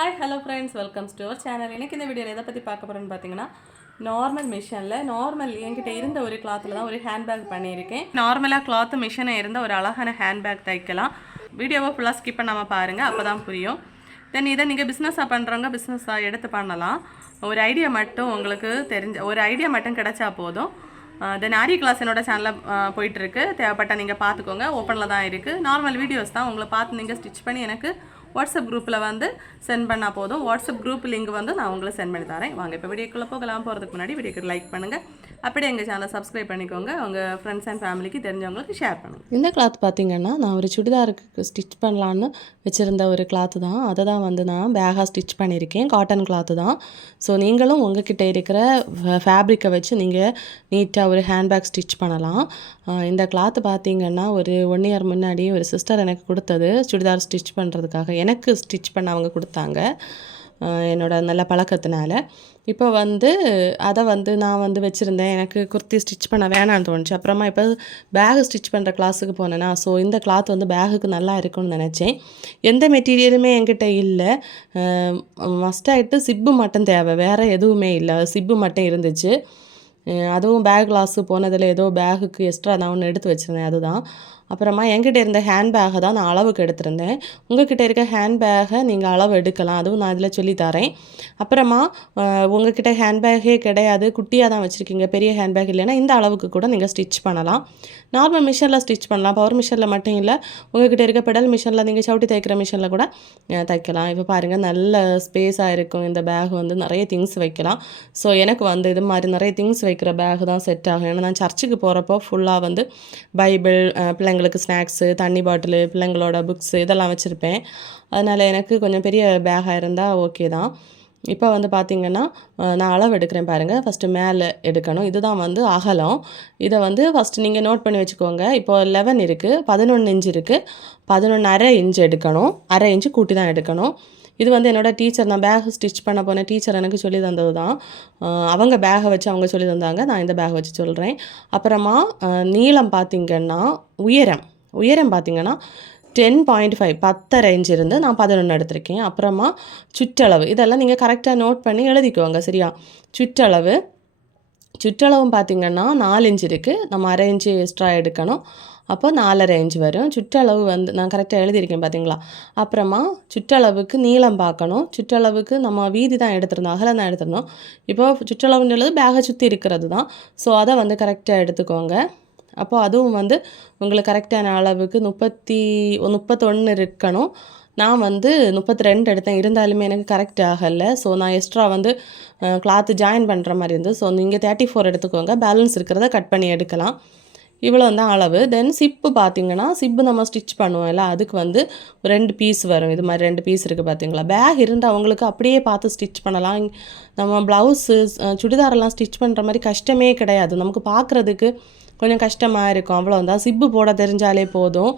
Hi hello friends welcome to our channel எனக்கு இந்த வீடியோவில் எதை பற்றி பார்க்க போகிறேன்னு பார்த்தீங்கன்னா நார்மல் மிஷினில் நார்மல் என்கிட்ட இருந்த ஒரு கிளாத்தில் தான் ஒரு ஹேண்ட்பேக் பண்ணியிருக்கேன். நார்மலாக கிளாத்து மிஷினை இருந்த ஒரு அழகான ஹேண்ட்பேக் தைக்கலாம். வீடியோவை ஃபுல்லாக ஸ்கிப் பண்ணாமல் பாருங்கள் அப்போ தான் புரியும். தென் இதை நீங்கள் பிஸ்னஸாக பண்ணுறவங்க பிஸ்னஸாக எடுத்து பண்ணலாம். ஒரு ஐடியா மட்டும் உங்களுக்கு தெரிஞ்ச ஒரு ஐடியா மட்டும் கிடைச்சா போதும். தென் ஆரி கிளாஸ் என்னோட சேனலில் போயிட்டுருக்கு தேவைப்பட்ட நீங்கள் பார்த்துக்கோங்க ஓப்பனில் தான் இருக்குது நார்மல் வீடியோஸ் தான். உங்களை பார்த்து நீங்கள் ஸ்டிச் பண்ணி எனக்கு வாட்ஸ்அப் குரூப்பில் வந்து சென்ட் பண்ணால் போதும். வாட்ஸ்அப் குரூப் லிங்க் வந்து நான் உங்களுக்கு சென்ட் பண்ணி தரேன். வாங்க இப்போ வீடியோக்குள்ளே போகலாம். போகிறதுக்கு முன்னாடி வீடியோக்கு லைக் பண்ணுங்கள் அப்படியே எங்கள் சேனலை சப்ஸ்கிரைப் பண்ணிக்கோங்க. உங்கள் ஃப்ரெண்ட்ஸ் அண்ட் ஃபேமிலிக்கு தெரிஞ்சவங்களுக்கு ஷேர் பண்ணுங்கள் இந்த கிளாத் பார்த்தீங்கன்னா நான் ஒரு சுடிதாருக்கு ஸ்டிச் பண்ணலான்னு வச்சுருந்த ஒரு கிளாத்து தான். அதை தான் வந்து நான் பேகாக ஸ்டிச் பண்ணியிருக்கேன். காட்டன் கிளாத்து தான். ஸோ நீங்களும் உங்ககிட்ட இருக்கிற ஃபேப்ரிக்கை வச்சு நீங்கள் நீட்டாக ஒரு ஹேண்ட்பேக் ஸ்டிச் பண்ணலாம். இந்த கிளாத்து பார்த்தீங்கன்னா ஒரு ஒன் இயர் முன்னாடி ஒரு சிஸ்டர் எனக்கு கொடுத்தது சுடிதார் ஸ்டிச் பண்ணுறதுக்காக எனக்கு ஸ்டிச் பண்ண அவங்க கொடுத்தாங்க. என்னோட நல்ல பழக்கத்தினால. இப்போ வந்து அதை வந்து நான் வந்து வச்சுருந்தேன். எனக்கு குர்த்தி ஸ்டிச் பண்ண வேணாம்னு தோணுச்சு. அப்புறமா இப்போ பேக் ஸ்டிச் பண்ணுற கிளாஸுக்கு போனேன்னா ஸோ இந்த கிளாத் வந்து பேகுக்கு நல்லா இருக்கும்னு நினச்சேன். எந்த மெட்டீரியலுமே என்கிட்ட இல்லை. மஸ்டாகிட்டு சிப்பு மட்டும் தேவை. வேறு எதுவுமே இல்லை. சிப்பு மட்டும் இருந்துச்சு. அதுவும் பேக் கிளாஸு போனதில் ஏதோ பேகுக்கு எக்ஸ்ட்ரா நான் ஒன்று எடுத்து வச்சுருந்தேன். அதுதான். அப்புறமா என்கிட்ட இருந்த ஹேண்ட்பேக்கை தான் நான் அளவுக்கு எடுத்திருந்தேன். உங்ககிட்ட இருக்க ஹேண்ட்பேக்கை நீங்கள் அளவு எடுக்கலாம். அதுவும் நான் இதில் சொல்லித்தரேன் அப்புறமா உங்ககிட்ட ஹேண்ட் பேக்கே கிடையாது. குட்டியாக தான் வச்சுருக்கீங்க. பெரிய ஹேண்ட் பேக் இல்லைன்னா இந்த அளவுக்கு கூட நீங்கள் ஸ்டிச் பண்ணலாம். நார்மல் மிஷினில் ஸ்டிச் பண்ணலாம். பவர் மிஷினில் மட்டும் இல்லை. உங்ககிட்ட இருக்க பெடல் மிஷினில் நீங்கள் சவுட்டி தைக்கிற மிஷினில் கூட தைக்கலாம். இப்போ பாருங்கள் நல்ல ஸ்பேஸாக இருக்கும். இந்த பேக் வந்து நிறைய திங்ஸ் வைக்கலாம். ஸோ எனக்கு வந்து இது மாதிரி நிறைய திங்ஸ் வைக்கிற பேக் தான் செட் ஆகும். ஏன்னா நான் சர்ச்சுக்கு போகிறப்போ ஃபுல்லாக வந்து பைபிள் பிள்ளைங்க பிள்ளைங்களுக்கு ஸ்நாக்ஸு தண்ணி பாட்டிலு பிள்ளைங்களோட புக்ஸு இதெல்லாம் வச்சுருப்பேன். அதனால் எனக்கு கொஞ்சம் பெரிய பேகாக இருந்தால் ஓகே தான். இப்போ வந்து பார்த்திங்கன்னா நான் அளவு எடுக்கிறேன் பாருங்கள் ஃபஸ்ட்டு மேலே எடுக்கணும். இதுதான் வந்து அகலம். இதை வந்து ஃபஸ்ட்டு நீங்கள் நோட் பண்ணி வச்சுக்கோங்க. இப்போ லெவன் இருக்குது பதினொன்று இன்ச் இருக்குது பதினொன்று அரை இன்ச் எடுக்கணும். அரை இன்ச்சு கூட்டி தான் எடுக்கணும். இது வந்து என்னோட டீச்சர் நான் பேக் ஸ்டிச் பண்ண போன டீச்சர் எனக்கு சொல்லி தந்தது தான். அவங்க பேகை வச்சு அவங்க சொல்லி தந்தாங்க. நான் இந்த பேக் வச்சு சொல்கிறேன் அப்புறமா நீளம் பார்த்திங்கன்னா உயரம். உயரம் பார்த்திங்கன்னா டென் பாயிண்ட் ஃபைவ் பத்தரை இன்ச் இருந்து நான் பதினொன்று எடுத்திருக்கேன். அப்புறமா சுற்றளவு. இதெல்லாம் நீங்கள் கரெக்டாக நோட் பண்ணி எழுதிக்குவாங்க சரியா? சுற்றளவு. சுற்றளவும் பார்த்திங்கன்னா நாலு இன்ச் இருக்குது நம்ம அரை இன்ச்சு எக்ஸ்ட்ரா எடுக்கணும். அப்போ நாலரை இன்ச் வரும். சுற்றளவு வந்து நான் கரெக்டாக எழுதியிருக்கேன் பார்த்தீங்களா அப்புறமா சுற்றளவுக்கு நீளம் பார்க்கணும். சுற்றளவுக்கு நம்ம வீதி தான் எடுத்துருந்தோம். அகலம் தான் எடுத்திருந்தோம். இப்போ சுற்றளவுன்றது பேகை சுற்றி இருக்கிறது தான் ஸோ அதை வந்து கரெக்டாக எடுத்துக்கோங்க. அப்போது அதுவும் வந்து உங்களுக்கு கரெக்டான அளவுக்கு முப்பத்தி முப்பத்தொன்று இருக்கணும். நான் வந்து முப்பத்தி ரெண்டு எடுத்தேன். இருந்தாலுமே எனக்கு கரெக்ட் ஆகலை. ஸோ நான் எக்ஸ்ட்ரா வந்து கிளாத்து ஜாயின் பண்ணுற மாதிரி இருந்து ஸோ நீங்கள் தேர்ட்டி ஃபோர் எடுத்துக்கோங்க. பேலன்ஸ் இருக்கிறத கட் பண்ணி எடுக்கலாம். இவ்வளோ தான் அளவு. தென் சிப்பு பார்த்திங்கன்னா சிப்பு நம்ம ஸ்டிச் பண்ணுவோம்ல அதுக்கு வந்து ரெண்டு பீஸ் வரும். இது மாதிரி ரெண்டு பீஸ் இருக்குது பார்த்தீங்களா பேக் இருந்தால் அவங்களுக்கு அப்படியே பார்த்து ஸ்டிச் பண்ணலாம். நம்ம ப்ளவுஸு சுடிதாரெல்லாம் ஸ்டிச் பண்ணுற மாதிரி கஷ்டமே கிடையாது. நமக்கு பார்க்குறதுக்கு கொஞ்சம் கஷ்டமாக இருக்கும். அவ்வளோதான் சிப்பு போட தெரிஞ்சாலே போதும்.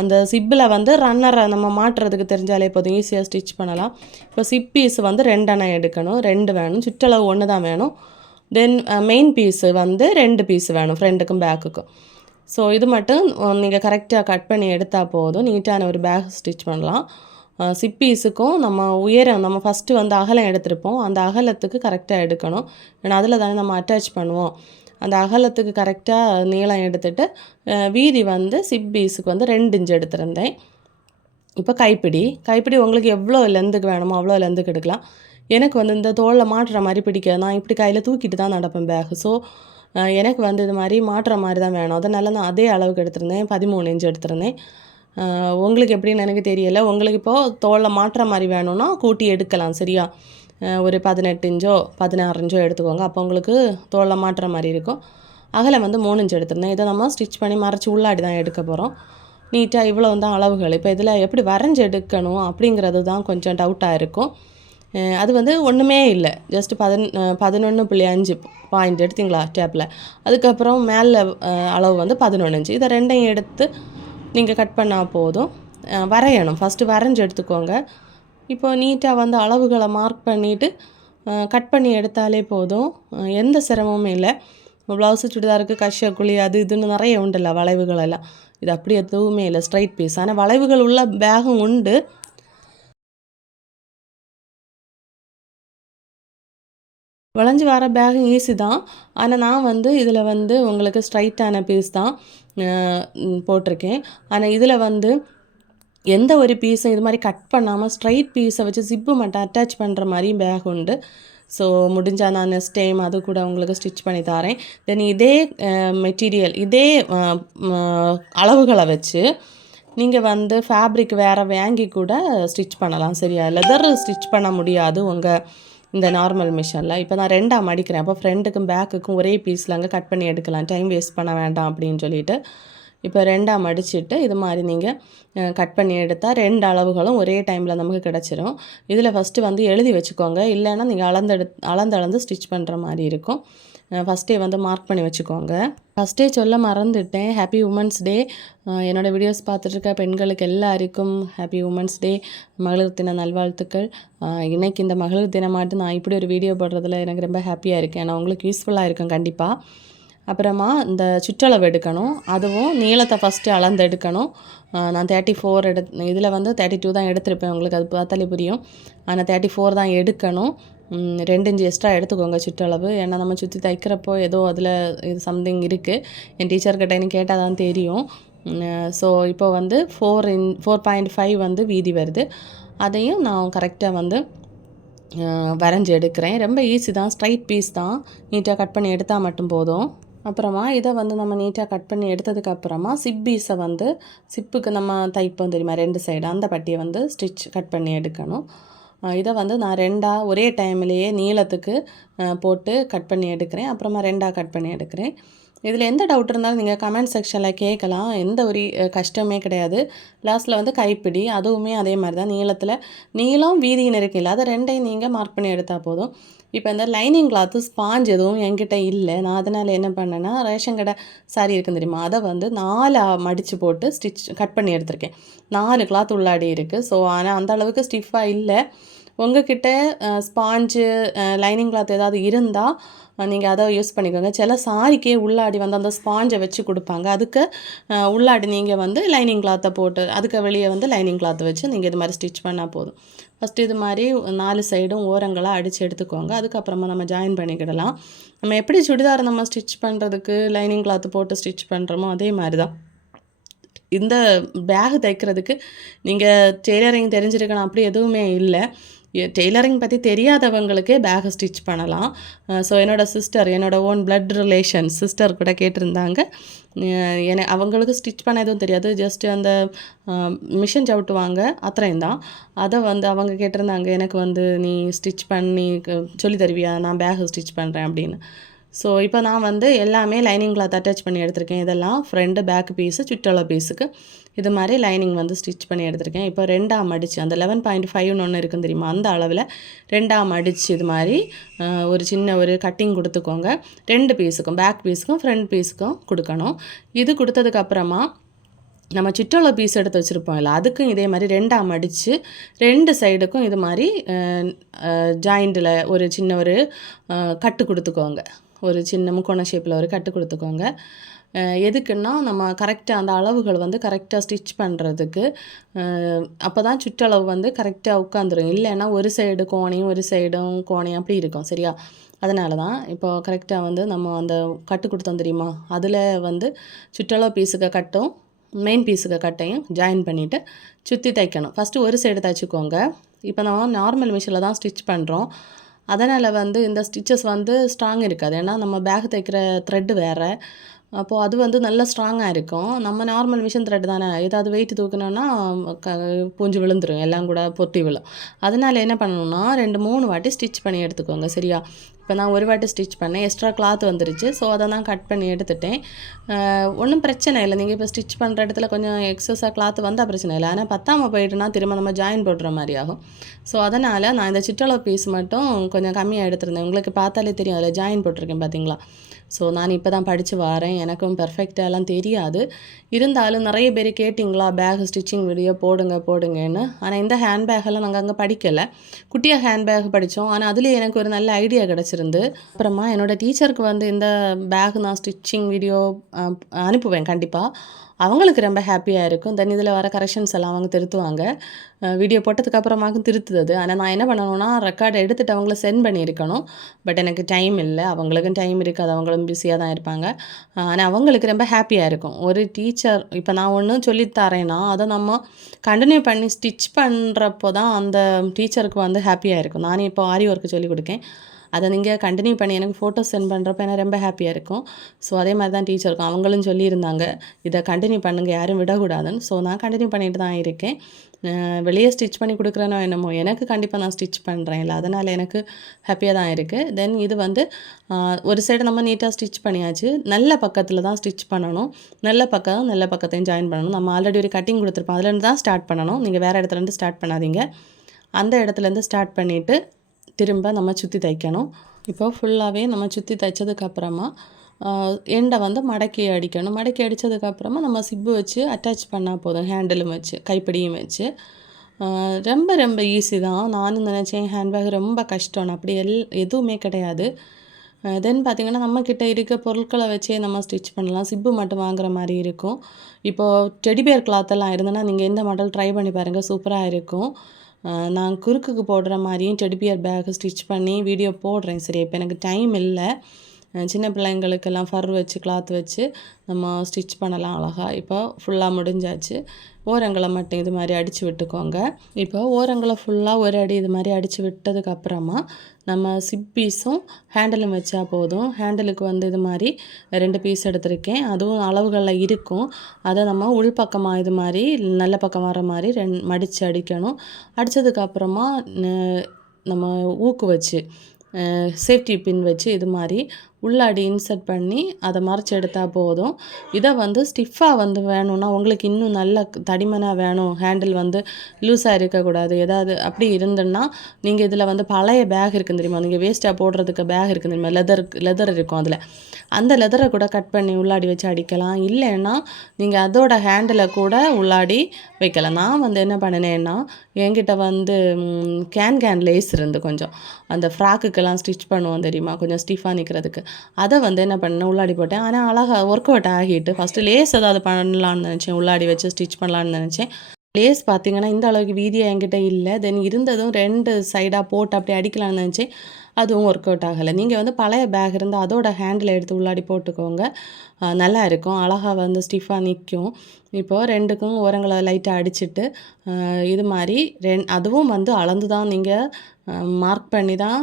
அந்த சிப்பில் வந்து ரன்னரை நம்ம மாட்டுறதுக்கு தெரிஞ்சாலே போதும். ஈஸியாக ஸ்டிச் பண்ணலாம். இப்போ சிப் பீஸ் வந்து ரெண்டெண்ணா எடுக்கணும். ரெண்டு வேணும். சுற்றளவு ஒன்று தான் வேணும். தென் மெயின் பீஸு வந்து ரெண்டு பீஸ் வேணும் ஃப்ரண்ட்டுக்கும் பேக்குக்கும் ஸோ இது மட்டும் நீங்கள் கரெக்டாக கட் பண்ணி எடுத்தால் போதும். நீட்டான ஒரு பேக் ஸ்டிச் பண்ணலாம். சிப்பீஸுக்கும் நம்ம உயரம் நம்ம ஃபஸ்ட்டு வந்து அகலம் எடுத்திருப்போம். அந்த அகலத்துக்கு கரெக்டாக எடுக்கணும். ஏன்னா அதில் தானே நம்ம அட்டாச் பண்ணுவோம். அந்த அகலத்துக்கு கரெக்டாக நீளம் எடுத்துட்டு வீதி வந்து சிப் பீஸுக்கு வந்து ரெண்டு இன்ச் எடுத்திருந்தேன். இப்போ கைப்பிடி. கைப்பிடி உங்களுக்கு எவ்வளோ லெந்துக்கு வேணுமோ அவ்வளோ லெந்துக்கு எடுக்கலாம். எனக்கு வந்து இந்த தோளில் மாட்டுற மாதிரி பிடிக்காது. நான் இப்படி கையில் தூக்கிட்டு தான் நடப்பேன் பேக் ஸோ எனக்கு வந்து இது மாதிரி மாட்டுற மாதிரி தான் வேணும். அதனால நான் அதே அளவுக்கு எடுத்திருந்தேன். பதிமூணு இன்ச் எடுத்திருந்தேன். உங்களுக்கு எப்படின்னு எனக்கு தெரியலை. உங்களுக்கு இப்போது தோளில் மாட்டுற மாதிரி வேணும்னா கூட்டி எடுக்கலாம் சரியா? ஒரு பதினெட்டு இன்ச்சோ பதினாறு இன்ச்சோ எடுத்துக்கோங்க. அப்போ உங்களுக்கு தோளில் மாட்டுற மாதிரி இருக்கும். அகலம் வந்து மூணு இன்ச் எடுத்திருந்தேன். இதை நம்ம ஸ்டிச் பண்ணி மறைச்சி உள்ளாடி தான் எடுக்க போகிறோம் நீட்டாக இவ்வளோ தான் அளவுகள். இப்போ இதில் எப்படி வரைஞ்சி எடுக்கணும் அப்படிங்கிறது தான் கொஞ்சம் டவுட்டாக இருக்கும். அது வந்து ஒன்றுமே இல்லை. ஜஸ்ட் பதின் பதினொன்று புள்ளி அஞ்சு பாயிண்ட் எடுத்தீங்களா டேப்பில் அதுக்கப்புறம் மேலே அளவு வந்து பதினொன்று இதை ரெண்டையும் எடுத்து நீங்கள் கட் பண்ணால் போதும். வரையணும். ஃபஸ்ட்டு வரைஞ்சி எடுத்துக்கோங்க. இப்போ நீட்டாக வந்து அளவுகளை மார்க் பண்ணிவிட்டு கட் பண்ணி எடுத்தாலே போதும். எந்த சிரமமும் இல்லை. ப்ளவுஸு சுடிதாருக்கு கஷ்ய குழி அது இதுன்னு நிறைய உண்டுல்ல வளைவுகள் எல்லாம். இது அப்படி எதுவுமே இல்லை. ஸ்ட்ரைட் பீஸ் ஆனால் வளைவுகள் உள்ள பேகும் உண்டு. வளைஞ்சு வர பேகும் ஈஸி தான். ஆனால் நான் வந்து இதில் வந்து உங்களுக்கு ஸ்ட்ரைட்டான பீஸ் தான் போட்டிருக்கேன். ஆனால் இதில் வந்து எந்த ஒரு பீஸும் இது மாதிரி கட் பண்ணாமல் ஸ்ட்ரைட் பீஸை வச்சு ஜிப்பு மட்டும் அட்டாச் பண்ணுற மாதிரியும் பேக் உண்டு. ஸோ முடிஞ்சால் நான் நெக்ஸ்ட் டைம் அது கூட உங்களுக்கு ஸ்டிச் பண்ணி தரேன். தென் இதே மெட்டீரியல் இதே அளவுகளை வச்சு நீங்கள் வந்து ஃபேப்ரிக் வேறு வாங்கி கூட ஸ்டிச் பண்ணலாம் சரியா? லெதர் ஸ்டிச் பண்ண முடியாது உங்கள் இந்த நார்மல் மிஷினில் இப்போ நான் ரெண்டாக மடிக்கிறேன் அப்போ ஃப்ரண்ட்டுக்கும் பேக்குக்கும் ஒரே பீஸில் அங்கே கட் பண்ணி எடுக்கலாம். டைம் வேஸ்ட் பண்ண வேண்டாம் அப்படின்னு சொல்லிட்டு. இப்போ ரெண்டாக மடிச்சுட்டு இது மாதிரி நீங்கள் கட் பண்ணி எடுத்தால் ரெண்டு அளவுகளும் ஒரே டைமில் நமக்கு கிடச்சிரும். இதில் ஃபஸ்ட்டு வந்து எழுதி வச்சுக்கோங்க. இல்லைன்னா நீங்கள் அளந்தெடு அளந்து அளந்து ஸ்டிச் பண்ணுற மாதிரி இருக்கும். ஃபஸ்ட்டே வந்து மார்க் பண்ணி வச்சுக்கோங்க. ஃபஸ்ட்டே சொல்ல மறந்துட்டேன். ஹாப்பி உமன்ஸ் டே என்னோடய வீடியோஸ் பார்த்துட்ருக்க பெண்களுக்கு எல்லாருக்கும் ஹாப்பி உமன்ஸ் டே மகளிர் தின நல்வாழ்த்துக்கள். இன்றைக்கி இந்த மகளிர் தினமாட்டு நான் இப்படி ஒரு வீடியோ போடுறதுல எனக்கு ரொம்ப ஹாப்பியாக இருக்கேன். நான் உங்களுக்கு யூஸ்ஃபுல்லாக இருக்கும் கண்டிப்பாக அப்புறமா இந்த சுற்றளவு எடுக்கணும். அதுவும் நீளத்தை ஃபஸ்ட்டு அளந்து எடுக்கணும். நான் தேர்ட்டி ஃபோர் எடு இதில் வந்து தேர்ட்டி டூ தான் எடுத்திருப்பேன். உங்களுக்கு அது பார்த்தாலே புரியும். ஆனால் தேர்ட்டி ஃபோர் தான் எடுக்கணும். ரெண்டு இன்ச்சு எக்ஸ்ட்ரா எடுத்துக்கோங்க சுற்றளவு. ஏன்னா நம்ம சுற்றி தைக்கிறப்போ ஏதோ அதில் இது சம்திங் இருக்குது என் டீச்சர்கிட்ட எனக்கு கேட்டால் தான் தெரியும். ஸோ இப்போ வந்து four in four point five வந்து வீதி வருது. அதையும் நான் கரெக்டாக வந்து வரைஞ்சி எடுக்கிறேன். ரொம்ப ஈஸி தான். ஸ்ட்ரைட் பீஸ் தான். நீட்டாக கட் பண்ணி எடுத்தால் மட்டும் போதும். அப்புறமா இதை வந்து நம்ம நீட்டாக கட் பண்ணி எடுத்ததுக்கப்புறமா சிப் பீஸை வந்து சிப்புக்கு நம்ம தைப்போம் தெரியுமா? ரெண்டு சைடு அந்த பட்டியை வந்து ஸ்டிச் கட் பண்ணி எடுக்கணும். இதை வந்து நான் ரெண்டாக ஒரே டைம்லேயே நீளத்துக்கு போட்டு கட் பண்ணி எடுக்கிறேன். அப்புறமா ரெண்டாக கட் பண்ணி எடுக்கிறேன். இதில் எந்த டவுட் இருந்தாலும் நீங்கள் கமெண்ட் செக்ஷனில் கேட்கலாம். எந்த ஒரு கஷ்டமே கிடையாது. லாஸ்ட்டில் வந்து கைப்பிடி அதுவுமே அதே மாதிரி தான். நீளத்தில் நீளம் வீதியின் இல்லை. அதை ரெண்டையும் நீங்கள் மார்க் பண்ணி எடுத்தால் போதும். இப்போ இந்த லைனிங் கிளாத்து ஸ்பாஞ்ச் எதுவும் என்கிட்ட இல்லை. நான் அதனால் என்ன பண்ணேன்னா ரேஷன் கடை சாரி இருக்கும் தெரியுமா? அதை வந்து நாலு மடித்து போட்டு ஸ்டிச் கட் பண்ணி எடுத்திருக்கேன். நாலு கிளாத் உள்ளாடி இருக்குது ஸோ ஆனால் அந்த அளவுக்கு ஸ்டிஃபாக இல்லை. உங்ககிட்ட ஸ்பாஞ்சு லைனிங் கிளாத் ஏதாவது இருந்தால் நீங்கள் அதை யூஸ் பண்ணிக்கோங்க. சில சாரிக்கே உள்ளாடி வந்து அந்த ஸ்பாஞ்சை வச்சு கொடுப்பாங்க. அதுக்கு உள்ளாடி நீங்கள் வந்து லைனிங் கிளாத்தை போட்டு அதுக்கு வெளியே வந்து லைனிங் கிளாத்தை வச்சு நீங்கள் இது மாதிரி ஸ்டிச் பண்ணால் போதும். ஃபஸ்ட்டு இது மாதிரி நாலு சைடும் ஓரங்களாக அடித்து எடுத்துக்கோங்க. அதுக்கப்புறமா நம்ம ஜாயின் பண்ணிக்கிடலாம். நம்ம எப்படி சுடிதார் நம்ம ஸ்டிச் பண்ணுறதுக்கு லைனிங் கிளாத்து போட்டு ஸ்டிச் பண்ணுறோமோ அதே மாதிரி தான். இந்த பேக் தைக்கிறதுக்கு நீங்கள் டெய்லரிங் தெரிஞ்சிருக்கணும் அப்படி எதுவுமே இல்லை. டெய்லரிங் பற்றி தெரியாதவங்களுக்கே பேகை ஸ்டிச் பண்ணலாம். ஸோ என்னோட சிஸ்டர் என்னோட ஓன் பிளட் ரிலேஷன் சிஸ்டர் கூட கேட்டிருந்தாங்க. என அவங்களுக்கு ஸ்டிச் பண்ண எதுவும் தெரியாது. ஜஸ்ட் அந்த மிஷின் சவிட்டுவாங்க அத்தனையும் தான் அதை வந்து அவங்க கேட்டிருந்தாங்க எனக்கு வந்து நீ ஸ்டிச் பண்ணி சொல்லி தருவியா நான் பேக் ஸ்டிச் பண்ணுறேன் அப்படின்னு. ஸோ இப்போ நான் வந்து எல்லாமே லைனிங் கிளாத் அட்டாச் பண்ணி எடுத்திருக்கேன். இதெல்லாம் ஃப்ரெண்டு பேக் பீஸு சுற்றளவு பீஸுக்கு இது மாதிரி லைனிங் வந்து ஸ்டிச் பண்ணி எடுத்திருக்கேன். இப்போ ரெண்டாம் மடிச்சு அந்த லெவன் பாயிண்ட் ஃபைவ்னு ஒன்று இருக்கும் தெரியுமா? அந்த அளவில் ரெண்டாம் அடித்து இது மாதிரி ஒரு சின்ன ஒரு கட்டிங் கொடுத்துக்கோங்க. ரெண்டு பீஸுக்கும் பேக் பீஸுக்கும் ஃப்ரண்ட் பீஸுக்கும் கொடுக்கணும். இது கொடுத்ததுக்கப்புறமா நம்ம சுற்றளவு பீஸ் எடுத்து வச்சுருப்போம்ல அதுக்கும் இதே மாதிரி ரெண்டாம் அடித்து ரெண்டு சைடுக்கும் இது மாதிரி ஜாயிண்டில் ஒரு சின்ன ஒரு கட்டு கொடுத்துக்கோங்க. ஒரு சின்ன முக்கோண ஷேப்பில் ஒரு கட்டு கொடுத்துக்கோங்க. எதுக்குன்னா நம்ம கரெக்டாக அந்த அளவுகள் வந்து கரெக்டாக ஸ்டிச் பண்ணுறதுக்கு அப்போ தான் சுற்றளவு வந்து கரெக்டாக உட்காந்துரும் இல்லைன்னா ஒரு சைடு கோணையும் ஒரு சைடும் கோணையும் அப்படி இருக்கும் சரியா? அதனால தான் இப்போ கரெக்டாக வந்து நம்ம அந்த கட்டு கொடுத்தோம் தெரியுமா? அதில் வந்து சுற்றளவு பீஸுக்கு கட்டும் மெயின் பீஸுக்கு கட்டையும் ஜாயின் பண்ணிவிட்டு சுற்றி தைக்கணும். ஃபஸ்ட்டு ஒரு சைடு தைச்சிக்கோங்க. இப்போ நம்ம நார்மல் மிஷினில் தான் ஸ்டிச் பண்ணுறோம் அதனால் வந்து இந்த ஸ்டிச்சஸ் வந்து ஸ்ட்ராங் இருக்காது. ஏன்னா நம்ம பேக் தைக்கிற த்ரெட்டு வேறு. அப்போது அது வந்து நல்லா ஸ்ட்ராங்காக இருக்கும். நம்ம நார்மல் மிஷின் த்ரெட் தானே? ஏதாவது வெயிட் தூக்கணும்னா க பூஞ்சு விழுந்துரும். எல்லாம் கூட பொட்டி விழும். அதனால் என்ன பண்ணணும்னா ரெண்டு மூணு வாட்டி ஸ்டிச் பண்ணி எடுத்துக்கோங்க. சரியா? இப்போ நான் ஒரு வாட்டி ஸ்டிச் பண்ணேன். எக்ஸ்ட்ரா கிளாத் வந்துருச்சு. ஸோ அதை நான் கட் பண்ணி எடுத்துட்டேன். ஒன்றும் பிரச்சனை இல்லை. நீங்கள் இப்போ ஸ்டிச் பண்ணுற இடத்துல கொஞ்சம் எக்ஸஸாக கிளாத் வந்தால் பிரச்சனை இல்லை. ஆனால் பத்தாமல் போயிட்டுனா திரும்ப நம்ம ஜாயின் போடுற மாதிரி ஆகும். ஸோ அதனால் நான் இந்த சிற்றளவு பீஸ் மட்டும் கொஞ்சம் கம்மியாக எடுத்திருந்தேன். உங்களுக்கு பார்த்தாலே தெரியும். அதில் ஜாயின் போட்டிருக்கேன் பார்த்தீங்களா ஸோ நான் இப்போ தான் படித்து வரேன். எனக்கும் பெர்ஃபெக்டாலாம் தெரியாது. இருந்தாலும் நிறைய பேர் கேட்டிங்களா பேக் ஸ்டிச்சிங் வீடியோ போடுங்க போடுங்கன்னு. ஆனால் இந்த ஹேண்ட் பேக்கெல்லாம் நாங்கள் அங்கே படிக்கலை. குட்டியாக ஹேண்ட் பேக் படித்தோம் ஆனால் அதுலேயே எனக்கு ஒரு நல்ல ஐடியா கிடச்சிருந்து அப்புறமா என்னோட டீச்சருக்கு வந்து இந்த பேக் நான் ஸ்டிச்சிங் வீடியோ அனுப்புவேன் கண்டிப்பாக அவங்களுக்கு ரொம்ப ஹாப்பியாக இருக்கும். தென் இதில் வர கரெக்ஷன்ஸ் எல்லாம் அவங்க திருத்துவாங்க. வீடியோ போட்டதுக்கப்புறமாக்கும் திருத்துது. ஆனால் நான் என்ன பண்ணணும்னா ரெக்கார்டை எடுத்துகிட்டு அவங்கள சென்ட் பண்ணியிருக்கணும். பட் எனக்கு டைம் இல்லை. அவங்களுக்கும் டைம் இருக்காது. அவங்களும் பிஸியாக தான் இருப்பாங்க. ஆனால் அவங்களுக்கு ரொம்ப ஹாப்பியாக இருக்கும். ஒரு டீச்சர் இப்போ நான் ஒன்று சொல்லித் தரேன்னா அதை நம்ம கண்டினியூ பண்ணி ஸ்டிச் பண்ணுறப்போ தான் அந்த டீச்சருக்கு வந்து ஹாப்பியாக இருக்கும். நானே இப்போ ஆரி ஒர்க்கு சொல்லிக் கொடுக்கேன். அதை நீங்கள் கண்டினியூ பண்ணி எனக்கு ஃபோட்டோஸ் சென்ட் பண்ணுறப்ப எனக்கு ரொம்ப ஹாப்பியாக இருக்கும். ஸோ அதே மாதிரி தான் டீச்சருக்கும் அவங்களும் சொல்லியிருந்தாங்க. இதை கண்டினியூ பண்ணுங்கள் யாரும் விடக்கூடாதுன்னு. ஸோ நான் கண்டினியூ பண்ணிட்டு தான் இருக்கேன். வெளியே ஸ்டிச் பண்ணி கொடுக்குறேனோ என்னமோ எனக்கு கண்டிப்பாக நான் ஸ்டிச் பண்ணுறேன் இல்லை. அதனால் எனக்கு ஹாப்பியாக தான் இருக்குது தென் இது வந்து ஒரு சைடு நம்ம நீட்டாக ஸ்டிச் பண்ணியாச்சு. நல்ல பக்கத்தில் தான் ஸ்டிச் பண்ணணும். நல்ல பக்கம் நல்ல பக்கத்தையும் ஜாயின் பண்ணணும். நம்ம ஆல்ரெடி ஒரு கட்டிங் கொடுத்துருப்போம். அதுலேருந்து தான் ஸ்டார்ட் பண்ணணும். நீங்கள் வேறு இடத்துலேருந்து ஸ்டார்ட் பண்ணாதீங்க. அந்த இடத்துலேருந்து ஸ்டார்ட் பண்ணிவிட்டு திரும்ப நம்ம சுற்றி தைக்கணும். இப்போ ஃபுல்லாகவே நம்ம சுற்றி தைச்சதுக்கப்புறமா எண்டை வந்து மடக்கி அடிக்கணும். மடக்கி அடித்ததுக்கப்புறமா நம்ம சிப்பு வச்சு அட்டாச் பண்ணால் போதும். ஹேண்டிலும் வச்சு கைப்பிடியும் வச்சு. ரொம்ப ரொம்ப ஈஸி தான். நானும் நினச்சேன் ஹேண்ட்பேக் ரொம்ப கஷ்டம்னு அப்படி எல் எதுவுமே கிடையாது. தென் பார்த்திங்கன்னா நம்மக்கிட்ட இருக்க பொருட்களை வச்சே நம்ம ஸ்டிச் பண்ணலாம். சிப்பு மட்டும் வாங்குற மாதிரி இருக்கும். இப்போது டெடிபேர் கிளாத்தெல்லாம் இருந்ததுன்னா நீங்கள் இந்த மாடல் ட்ரை பண்ணி பாருங்கள் சூப்பராக இருக்கும். நான் குறுக்குக்கு போடுற மாதிரியும் டெடிபியர் பேக் ஸ்டிச் பண்ணி வீடியோ போடுறேன் சரி இப்போ எனக்கு டைம் இல்லை. சின்ன பிள்ளைங்களுக்கெல்லாம் ஃபர் வச்சு கிளாத் வச்சு நம்ம ஸ்டிச் பண்ணலாம் அழகாக இப்போ ஃபுல்லாக முடிஞ்சாச்சு. ஓரங்களை மட்டும் இது மாதிரி அடித்து விட்டுக்கோங்க. இப்போ ஓரங்களை ஃபுல்லாக ஒரு அடி இது மாதிரி அடித்து விட்டதுக்கப்புறமா நம்ம சிப் பீஸும் ஹேண்டலும் வச்சா போதும். ஹேண்டலுக்கு வந்து இது மாதிரி ரெண்டு பீஸ் எடுத்திருக்கேன். அதுவும் அளவுகளில் இருக்கும். அதை நம்ம உள் பக்கமாக இது மாதிரி நல்ல பக்கம் வர மாதிரி ரெண் மடித்து அடிக்கணும். அடித்ததுக்கப்புறமா நம்ம ஊக்கு வச்சு சேஃப்டி பின் வச்சு இது மாதிரி உள்ளாடி இன்சர்ட் பண்ணி அதை மறைச்சி எடுத்தால் போதும். இதை வந்து ஸ்டிஃபாக வந்து வேணும்னா உங்களுக்கு இன்னும் நல்ல தடிமனாக வேணும். ஹேண்டில் வந்து லூஸாக இருக்கக்கூடாது. ஏதாவது அப்படி இருந்துன்னா நீங்கள் இதில் வந்து பழைய பேக் இருக்குது தெரியுமா? நீங்கள் வேஸ்ட்டாக போடுறதுக்கு பேக் இருக்குது தெரியுமா? லெதர் லெதர் இருக்கும் அதில். அந்த லெதரை கூட கட் பண்ணி உள்ளாடி வச்சு அடிக்கலாம். இல்லைன்னா நீங்கள் அதோட ஹேண்டிலை கூட உள்ளாடி வைக்கலாம். நான் வந்து என்ன பண்ணினேன்னா என்கிட்ட வந்து கேன் கேன் லேஸ் இருந்து கொஞ்சம். அந்த ஃப்ராக்குக்கெல்லாம் ஸ்டிச் பண்ணுவோம் தெரியுமா? கொஞ்சம் ஸ்டிஃபாக நிற்கிறதுக்கு அதை வந்து என்ன பண்ணேன் உள்ளாடி போட்டேன். ஆனால் அழகாக ஒர்க் அவுட் ஆகிட்டு ஃபஸ்ட்டு லேஸ் ஏதாவது பண்ணலான்னு நினச்சேன் உள்ளாடி வச்சு ஸ்டிச் பண்ணலான்னு நினச்சேன். லேஸ் பார்த்தீங்கன்னா இந்த அளவுக்கு வீதியாக என்கிட்ட இல்லை. தென் இருந்ததும் ரெண்டு சைடாக போட்டு அப்படி அடிக்கலாம்னு நினச்சேன். அதுவும் ஒர்க் அவுட் ஆகலை. நீங்கள் வந்து பழைய பேக் இருந்தால் அதோட ஹேண்டில் எடுத்து உள்ளாடி போட்டுக்கோங்க. நல்லா இருக்கும். அழகாக வந்து ஸ்டிஃபாக நிற்கும் இப்போது ரெண்டுக்கும் ஓரங்களை லைட்டாக அடிச்சுட்டு இது மாதிரி ரெண் அதுவும் வந்து அளந்து தான் நீங்கள் மார்க் பண்ணி தான்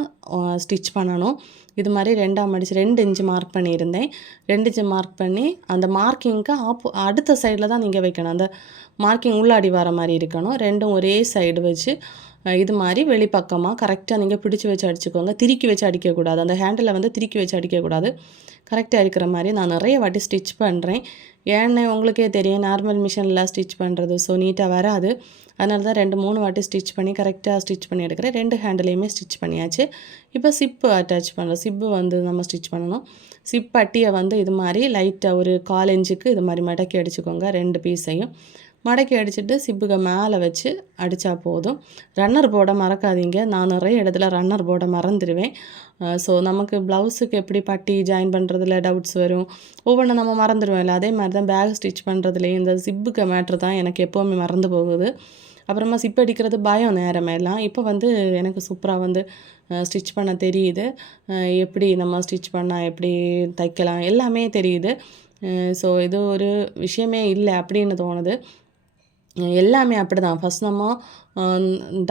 ஸ்டிச் பண்ணணும். இது மாதிரி ரெண்டாம் அடிச்சு ரெண்டு இன்ச்சு மார்க் பண்ணியிருந்தேன். ரெண்டு இன்ச்சு மார்க் பண்ணி அந்த மார்க்கிங்க்கு ஆப்போ அடுத்த சைடில் தான் நீங்கள் வைக்கணும். அந்த மார்க்கிங் உள்ளாடி வர மாதிரி இருக்கணும். ரெண்டும் ஒரே சைடு வச்சு இது மாதிரி வெளிப்பக்கமாக கரெக்டாக நீங்கள் பிடிச்சி வச்சு அடிச்சுக்கோங்க. திருக்கி வச்சு அடிக்கக்கூடாது. அந்த ஹேண்டிலை வந்து திருக்கி வச்சு அடிக்கக்கூடாது. கரெக்டாக இருக்கிற மாதிரி நான் நிறைய வாட்டி ஸ்டிச் பண்ணுறேன் ஏன்னு உங்களுக்கே தெரியும் நார்மல் மிஷினில் ஸ்டிச் பண்ணுறது ஸோ நீட்டாக வராது. அதனால தான் ரெண்டு மூணு வாட்டி ஸ்டிச் பண்ணி கரெக்டாக ஸ்டிச் பண்ணி எடுக்கிறேன். ரெண்டு ஹேண்டிலையுமே ஸ்டிச் பண்ணியாச்சு. இப்போ சிப்பு அட்டாச் பண்ணுறோம் சிப்பு வந்து நம்ம ஸ்டிச் பண்ணணும். சிப் பட்டியை வந்து இது மாதிரி லைட்டாக ஒரு கால் இன்ச்சுக்கு இது மாதிரி மடக்கி அடிச்சுக்கோங்க. ரெண்டு பீஸையும் மடக்கி அடிச்சுட்டு சிப்புக்கு மேலே வச்சு அடித்தா போதும். ரன்னர் போட மறக்காதீங்க. நான் நிறைய இடத்துல ரன்னர் போட மறந்துடுவேன் ஸோ நமக்கு ப்ளவுஸுக்கு எப்படி பட்டி ஜாயின் பண்ணுறதுல டவுட்ஸ் வரும். ஒவ்வொன்றும் நம்ம மறந்துடுவோம்ல அதே மாதிரி தான் பேக் ஸ்டிச் பண்ணுறதுலேயும் இந்த சிப்புக்கு மேட்ரு தான் எனக்கு எப்போவுமே மறந்து போகுது. அப்புறமா சிப் அடிக்கிறது பயம் நேரமெல்லாம் இப்போ வந்து எனக்கு சூப்பராக வந்து ஸ்டிச் பண்ண தெரியுது. எப்படி நம்ம ஸ்டிச் பண்ணால் எப்படி தைக்கலாம்? எல்லாமே தெரியுது. ஸோ இது ஒரு விஷயமே இல்லை அப்படின்னு தோணுது. எல்லாமே அப்படி தான் ஃபஸ்ட் நம்ம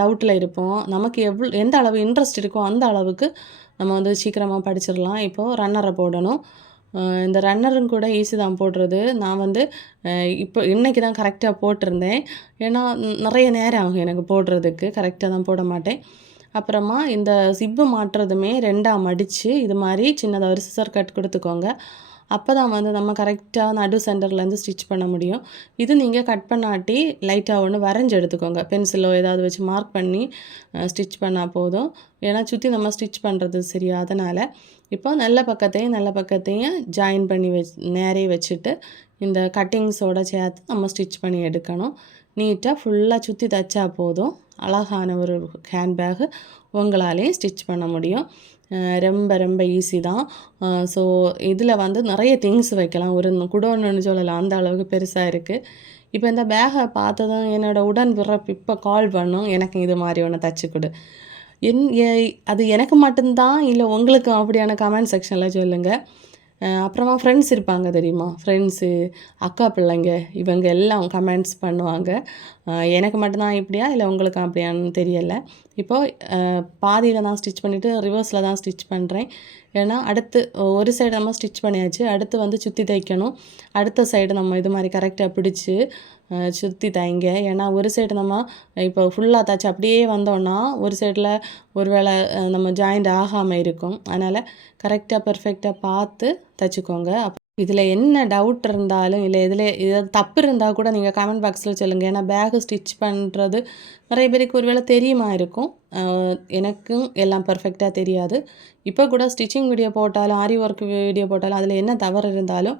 டவுட்டில் இருப்போம். நமக்கு எவ்வளோ எந்த அளவு இன்ட்ரெஸ்ட் இருக்கோ அந்த அளவுக்கு நம்ம வந்து சீக்கிரமாக படிச்சிடலாம். இப்போது ரன்னரை போடணும். இந்த ரன்னரும் கூட ஈஸி தான் போடுறது. நான் வந்து இப்போ இன்றைக்கி தான் கரெக்டாக போட்டிருந்தேன். ஏன்னா நிறைய நேரம் ஆகும் எனக்கு போடுறதுக்கு. கரெக்டாக தான் போட மாட்டேன். அப்புறமா இந்த சிப்பு மாட்டுறதுமே ரெண்டாக மடித்து இது மாதிரி சின்னதாக ஒரு சிசர் கட் கொடுத்துக்கோங்க. அப்போ தான் வந்து நம்ம கரெக்டாக நடு சென்டர்லேருந்து ஸ்டிச் பண்ண முடியும். இது நீங்கள் கட் பண்ணாட்டி லைட்டாக ஒன்று வரைஞ்சி எடுத்துக்கோங்க. பென்சிலோ ஏதாவது வச்சு மார்க் பண்ணி ஸ்டிச் பண்ணால் போதும். ஏன்னா சுற்றி நம்ம ஸ்டிச் பண்ணுறது சரியா அதனால். இப்போ நல்ல பக்கத்தையும் நல்ல பக்கத்தையும் ஜாயின் பண்ணி வச் நேரே வச்சுட்டு இந்த கட்டிங்ஸோட சேர்த்து நம்ம ஸ்டிச் பண்ணி எடுக்கணும். நீட்டாக ஃபுல்லாக சுற்றி தைச்சா போதும். அழகான ஒரு ஹேண்ட்பேக்கு உங்களாலேயும் ஸ்டிச் பண்ண முடியும். ரொம்ப ரொம்ப ஈஸி தான். ஸோ இதில் வந்து நிறைய திங்ஸ் வைக்கலாம். ஒரு குடோன்னு சொல்லலாம் அந்த அளவுக்கு பெருசாக இருக்குது இப்போ இந்த பேகை பார்த்ததும் என்னோடய உடன் பிறப்பு இப்போ கால் பண்ணும். எனக்கு இது மாதிரி ஒன்று தச்சு கொடு. என் அது எனக்கு மட்டும்தான்? இல்லை உங்களுக்கும் அப்படியான கமெண்ட் செக்ஷனில் சொல்லுங்கள் அப்புறமா ஃப்ரெண்ட்ஸ் இருப்பாங்க தெரியுமா? ஃப்ரெண்ட்ஸு அக்கா பிள்ளைங்க இவங்க எல்லாம் கமெண்ட்ஸ் பண்ணுவாங்க. எனக்கு மட்டும்தான் இப்படியா? இல்லை உங்களுக்கு அப்படியான்னு தெரியலை. இப்போது பாதியில் தான் ஸ்டிச் பண்ணிவிட்டு ரிவர்ஸில் தான் ஸ்டிச் பண்ணுறேன் ஏன்னா அடுத்து ஒரு சைடு நம்ம ஸ்டிச் பண்ணியாச்சு. அடுத்து வந்து சுற்றி தைக்கணும். அடுத்த சைடு நம்ம இது மாதிரி கரெக்டாக பிடிச்சி சுற்றி தைங்க ஏன்னா ஒரு சைடு நம்ம இப்போ ஃபுல்லாக தைச்சு அப்படியே வந்தோன்னா ஒரு சைடில் ஒரு வேளை நம்ம ஜாயிண்ட் ஆகாமல் இருக்கும். அதனால் கரெக்டாக பர்ஃபெக்டாக பார்த்து தைச்சிக்கோங்க. அப் இதில் என்ன டவுட் இருந்தாலும் இல்லை இதில் ஏதாவது தப்பு இருந்தால் கூட நீங்கள் கமெண்ட் பாக்ஸில் சொல்லுங்கள் ஏன்னா பேகு ஸ்டிச் பண்ணுறது நிறைய பேருக்கு ஒரு வேளை தெரியுமா இருக்கும். எனக்கும் எல்லாம் பர்ஃபெக்டாக தெரியாது. இப்போ கூட ஸ்டிச்சிங் வீடியோ போட்டாலும் ஆரி ஒர்க் வீடியோ போட்டாலும் அதில் என்ன தவறு இருந்தாலும்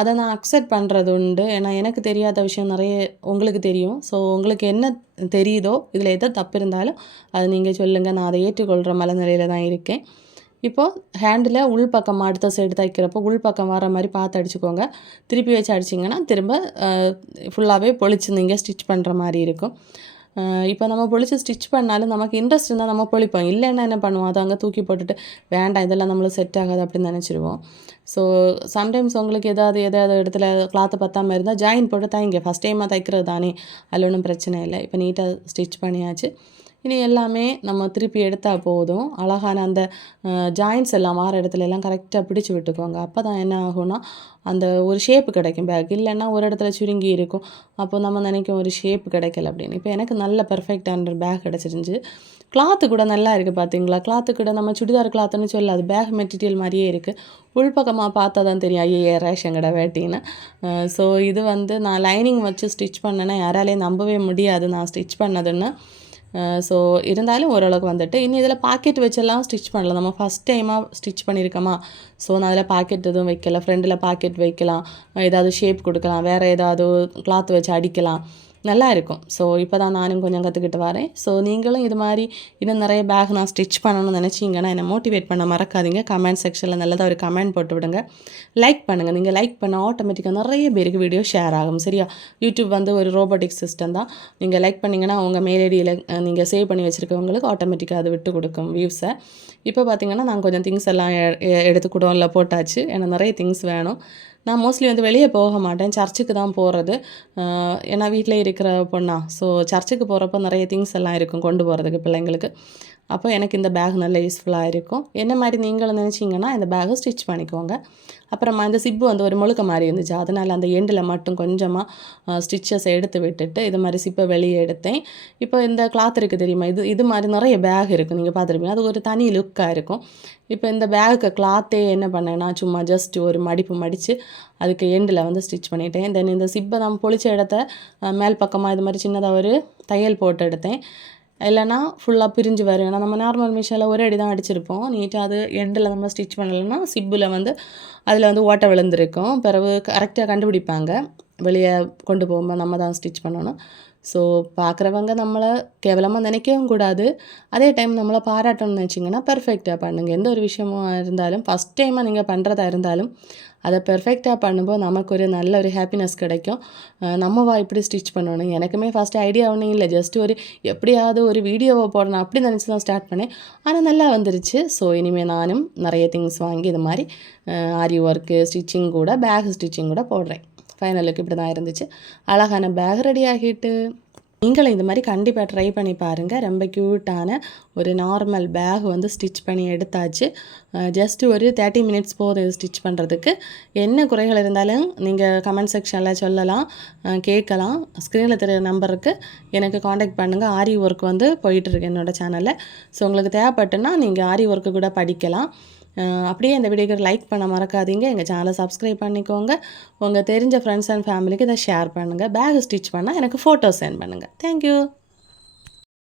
அதை நான் அக்செப்ட் பண்ணுறது உண்டு. ஏன்னா எனக்கு தெரியாத விஷயம் நிறைய உங்களுக்கு தெரியும். ஸோ உங்களுக்கு என்ன தெரியுதோ இதில் எதை தப்பு இருந்தாலும் அதை நீங்கள் சொல்லுங்கள் நான் அதை ஏற்றுக்கொள்கிற மனநிலையில் தான் இருக்கேன். இப்போது ஹேண்டில் உள் பக்கம் அடுத்த சைடு தைக்கிறப்போ உள் பக்கம் வர மாதிரி பார்த்து அடிச்சுக்கோங்க. திருப்பி வச்சு அடிச்சிங்கன்னா திரும்ப ஃபுல்லாகவே பொழிச்சு நீங்கள் ஸ்டிச் பண்ணுற மாதிரி இருக்கும். இப்போ நம்ம பொழிச்சு ஸ்டிச் பண்ணாலும் நமக்கு இன்ட்ரெஸ்ட் இருந்தால் நம்ம பொழிப்போம். இல்லைன்னா என்ன பண்ணுவோம்? அதை அங்கே தூக்கி போட்டுட்டு வேண்டாம் இதெல்லாம் நம்மளுக்கு செட் ஆகாது அப்படின்னு நினச்சிருவோம். ஸோ சம்டைம்ஸ் உங்களுக்கு ஏதாவது ஏதாவது இடத்துல கிளாத்து பத்தாமல் இருந்தால் ஜாயின் போட்டு தைங்க ஃபஸ்ட் டைமாக தைக்கிறது தானே. அதில் ஒன்றும் பிரச்சனை இல்லை. இப்போ நீட்டாக ஸ்டிச் பண்ணியாச்சு. இனி எல்லாமே நம்ம திருப்பி எடுத்தால் போதும். அழகான அந்த ஜாயின்ஸ் எல்லாம் வார இடத்துல எல்லாம் கரெக்டாக பிடிச்சி விட்டுக்கோங்க. அப்போ தான் என்ன ஆகும்னா அந்த ஒரு ஷேப்பு கிடைக்கும் பேக் இல்லைன்னா ஒரு இடத்துல சுருங்கி இருக்கும். அப்போ நம்ம நினைக்கும் ஒரு ஷேப் கிடைக்கல அப்படின்னு. இப்போ எனக்கு நல்ல பெர்ஃபெக்டான பேக் கிடச்சிருந்துச்சு. கிளாத்து கூட நல்லா இருக்குது பார்த்தீங்களா கிளாத்து கூட நம்ம சுடிதார் கிளாத்துன்னு சொல்லாது பேக் மெட்டீரியல் மாதிரியே இருக்குது உள்பக்கமாக பார்த்தா தான் தெரியும் ஐயே ரேஷன் கடை வேட்டின்னு. ஸோ இது வந்து நான் லைனிங் வச்சு ஸ்டிச் பண்ணேன்னா யாராலையும் நம்பவே முடியாது. நான் ஸ்டிச் பண்ணதுன்னு. ஸோ இருந்தாலும் ஓரளவுக்கு வந்துட்டு இனி இதில் பாக்கெட் வச்செல்லாம் ஸ்டிச் பண்ணலாம். நம்ம ஃபஸ்ட் டைமாக ஸ்டிச் பண்ணியிருக்கோமா? ஸோ நான் அதில் பாக்கெட் எதுவும் வைக்கல. ஃப்ரெண்டில் பாக்கெட் வைக்கலாம். ஏதாவது ஷேப் கொடுக்கலாம். வேறு ஏதாவது கிளாத் வச்சு அடிக்கலாம். நல்லா இருக்கும் ஸோ இப்போ தான் நானும் கொஞ்சம் கற்றுக்கிட்டு வரேன். ஸோ நீங்களும் இது மாதிரி இன்னும் நிறைய பேக் நான் ஸ்டிச் பண்ணணும்னு நினச்சிங்கன்னா என்னை மோட்டிவேட் பண்ண மறக்காதீங்க. கமெண்ட் செக்ஷனில் நல்லதாக ஒரு கமெண்ட் போட்டு விடுங்க. லைக் பண்ணுங்கள் நீங்கள் லைக் பண்ண ஆட்டோமேட்டிக்காக நிறைய பேருக்கு வீடியோ ஷேர் ஆகும். சரியா? யூடியூப் வந்து ஒரு ரோபோட்டிக் சிஸ்டம் தான். நீங்கள் லைக் பண்ணிங்கன்னா உங்கள் மெயிலடியில் நீங்கள் சேவ் பண்ணி வச்சுருக்கவங்களுக்கு ஆட்டோமேட்டிக்காக அது விட்டு கொடுக்கும் வியூஸை இப்போ பார்த்தீங்கன்னா நான் கொஞ்சம் திங்ஸ் எல்லாம் எ- இல்லை போட்டாச்சு. எனக்கு நிறைய திங்ஸ் வேணும். நான் மோஸ்ட்லி வந்து வெளியே போக மாட்டேன். சர்ச்சுக்கு தான் போகிறது ஏன்னா வீட்டில் இருக்கிற பொண்ணா. ஸோ சர்ச்சுக்கு போகிறப்போ நிறைய திங்ஸ் எல்லாம் இருக்கும் கொண்டு போகிறதுக்கு பிள்ளைங்களுக்கு. அப்போ எனக்கு இந்த பேக் நல்ல யூஸ்ஃபுல்லாக இருக்கும். என்ன மாதிரி நீங்களும் நினச்சிங்கன்னா இந்த பேகை ஸ்டிச் பண்ணிக்கோங்க. அப்புறமா இந்த சிப்பு வந்து ஒரு முழுக்க மாதிரி இருந்துச்சு. அதனால் அந்த எண்டில் மட்டும் கொஞ்சமாக ஸ்டிச்சஸ் எடுத்து விட்டுட்டு இது மாதிரி சிப்பை வெளியே எடுத்தேன். இப்போ இந்த கிளாத் இருக்குது தெரியுமா? இது இது மாதிரி நிறைய பேக் இருக்குது நீங்கள் பார்த்துருப்பீங்க. அது ஒரு தனி லுக்காக இருக்கும். இப்போ இந்த பேக்கு கிளாத்தே என்ன பண்ணேன்னா சும்மா ஜஸ்ட் ஒரு மடிப்பு மடித்து அதுக்கு எண்டில் வந்து ஸ்டிச் பண்ணிட்டேன். தென் இந்த சிப்பை நான் பொளிச்ச இடத்த மேல் பக்கமாக இது மாதிரி சின்னதாக ஒரு தையல் போட்டு எடுத்தேன். இல்லைன்னா ஃபுல்லாக பிரிஞ்சு வரும் ஏன்னா நம்ம நார்மல் மிஷினில் ஒரே அடி தான் அடிச்சிருப்போம் நீட்டாக அது எண்டில் நம்ம ஸ்டிச் பண்ணலைன்னா சிப்பில் வந்து அதில் வந்து ஓட்டை விழுந்திருக்கும். பிறகு கரெக்டாக கண்டுபிடிப்பாங்க. வெளியே கொண்டு போகும்போது நம்ம தான் ஸ்டிச் பண்ணணும். ஸோ பார்க்குறவங்க நம்மளை கேவலமாக நினைக்கவும் கூடாது. அதே டைம் நம்மளை பாராட்டணும்னு வச்சிங்கன்னா பர்ஃபெக்டாக பண்ணுங்கள் எந்த ஒரு விஷயமும் இருந்தாலும் ஃபஸ்ட் டைமாக நீங்கள் பண்ணுறதா இருந்தாலும் அதை பெர்ஃபெக்டாக பண்ணும்போது நமக்கு ஒரு நல்ல ஒரு ஹாப்பினஸ் கிடைக்கும். நம்மவா நம்ம வா இப்படி ஸ்டிச் பண்ணணும். எனக்குமே ஃபஸ்ட்டு ஐடியா ஒன்றும் இல்லை. ஜஸ்ட் ஒரு எப்படியாவது ஒரு வீடியோவை போடணும். அப்படி நினச்சி தான் ஸ்டார்ட் பண்ணேன். ஆனால் நல்லா வந்துருச்சு. ஸோ இனிமேல் நானும் நிறைய திங்ஸ் வாங்கி இது மாதிரி ஆரி ஒர்க்கு ஸ்டிச்சிங் கூட பேக் ஸ்டிச்சிங் கூட போடுறேன். ஃபைனலுக்கு இப்படி தான் இருந்துச்சு. அழகான பேக் ரெடி ஆகிட்டு. நீங்களும் இந்த மாதிரி கண்டிப்பாக ட்ரை பண்ணி பாருங்கள் ரொம்ப க்யூட்டான ஒரு நார்மல் பேக் வந்து ஸ்டிச் பண்ணி எடுத்தாச்சு. ஜஸ்ட் ஒரு தேர்ட்டி மினிட்ஸ் போதும் ஸ்டிச் பண்ணுறதுக்கு என்ன குறைகள் இருந்தாலும் நீங்கள் கமெண்ட் செக்ஷனில் சொல்லலாம். கேட்கலாம். ஸ்க்ரீனில் தெரிய நம்பருக்கு எனக்கு காண்டாக்ட் பண்ணுங்கள் ஆரி ஒர்க் வந்து போயிட்டுருக்கு என்னோடய சேனலில் ஸோ உங்களுக்கு தேவைப்பட்டுன்னா நீங்கள் ஆரி ஒர்க்கு கூட படிக்கலாம். அப்படியே இந்த வீடியோக்கு லைக் பண்ண மறக்காதீங்க. எங்கள் சேனலை சப்ஸ்கிரைப் பண்ணிக்கோங்க. உங்கள் தெரிஞ்ச ஃப்ரெண்ட்ஸ் அண்ட் ஃபேமிலிக்கு இதை ஷேர் பண்ணுங்கள் பேக் ஸ்டிச் பண்ணால் எனக்கு ஃபோட்டோ சென்ட் பண்ணுங்கள் தேங்க்யூ